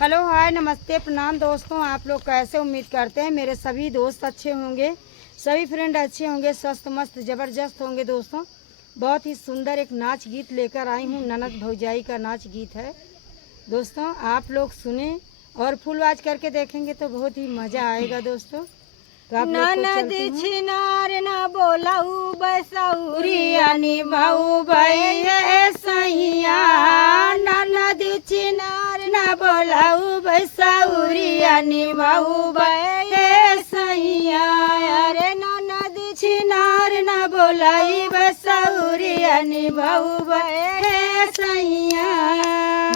Hello hi नमस्ते प्रणाम दोस्तों, आप लोग कैसे? उम्मीद करते हैं मेरे सभी दोस्त अच्छे होंगे, सभी फ्रेंड अच्छे होंगे, स्वस्थ मस्त ज़बरदस्त होंगे। दोस्तों बहुत ही सुंदर एक नाच गीत लेकर आई हूँ, ननद भौजाई का नाच गीत है। दोस्तों आप लोग सुने और फुल वाच करके देखेंगे तो बहुत ही मज़ा आएगा। दोस्तों तो आप लोग को चलती हूँ। छिनार ना बोलाऊ बसौरिया निभाऊ भैया सैया, ननद छिनार ना बोलाऊ बसौरिया निभाऊ भैया सैया। अरे ननद छिनार ना बोलाई बसौरिया निभाऊ भैया सैया।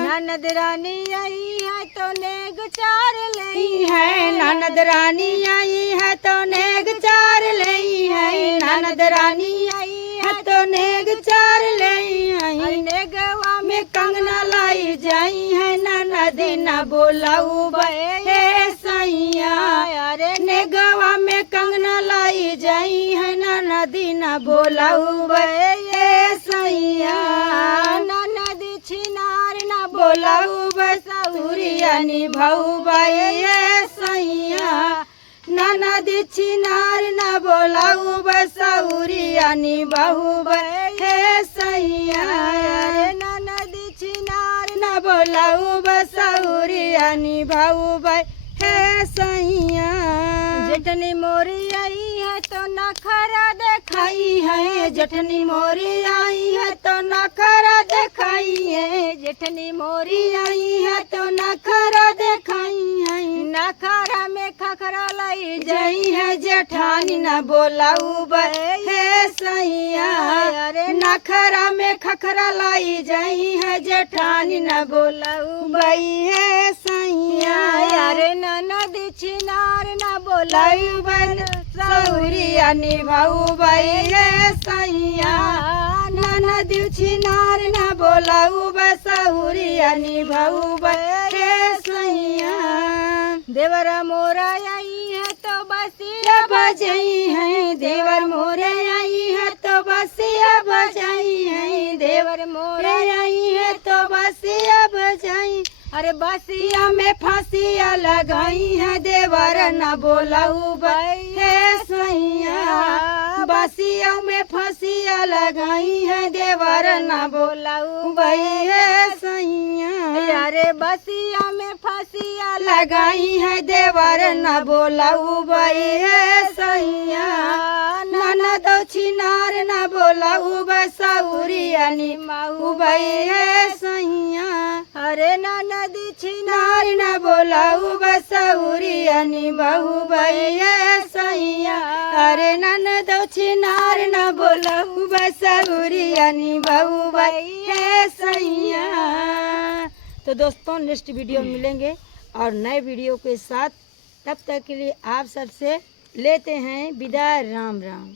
ननद रानी आई है तो नेग चार लई है ननद रानी आई है तो नेग चार लई है, ननद रानी आई है तो नेग चार लई है। नेगवा में कंगना लाई जाई है, ननद न बोलाऊ भैया सैया। अरे नेगवा में कंगना लाई जाई है, ननद न बोलाऊ भैया सैया। ननद छिनार ना बोलाऊ बसौरिया निभाऊ भैया सैया। ननद छिनार न बोलाऊ बसौरिया निभाऊ भैया सैया। ननद छिनार न बोलाऊ बसौरिया निभाऊ भैया सैया। जेठनी मोरी आई है तो नखरा खाई है, जठनी मोरी आई है तो नखरा दिखाई है। जेठनी मोरी आई है तो नखरा दिखाई है। नखरा में खखरा लाई जई है जेठानी न बोलाऊ भैया सैया। अरे नखरा में खखरा लाई जई है जेठानी न बोलाऊ भैया सैया। अरे ननद छिनार ना बोलाऊ बसौरिया निभाऊ भैया सैया। ननद छिनार न बोलाऊ बसौरिया निभाऊ भैया सैया। देवरा मोरा आई है तो बसिया बजाई है, देवर मोरे आई है तो बसिया बजाई है। देवर मोरा आई है तो बसिया बजाई। अरे बसिया या में फांसिया लगाई है, देवर न बोलाऊ भैया सैया। बसिया में फांसिया लगाई है, देवर न बोलाऊ भैया सैया। अरे बसिया में फांसिया लगाई है, देवर न बोलाऊ भैया सैया। ननद छिनार न बोलाऊ बसौरिया निभाऊ भैया सैया। अरे ननद छिनार नार न बोलाऊ बसौरिया निभाऊ भैया सैया। अरे ननद छिनार न बोलाऊ बसौरिया निभाऊ भैया सैया। तो दोस्तों नेक्स्ट वीडियो में मिलेंगे और नए वीडियो के साथ। तब तक के लिए आप सबसे लेते हैं विदा। राम राम।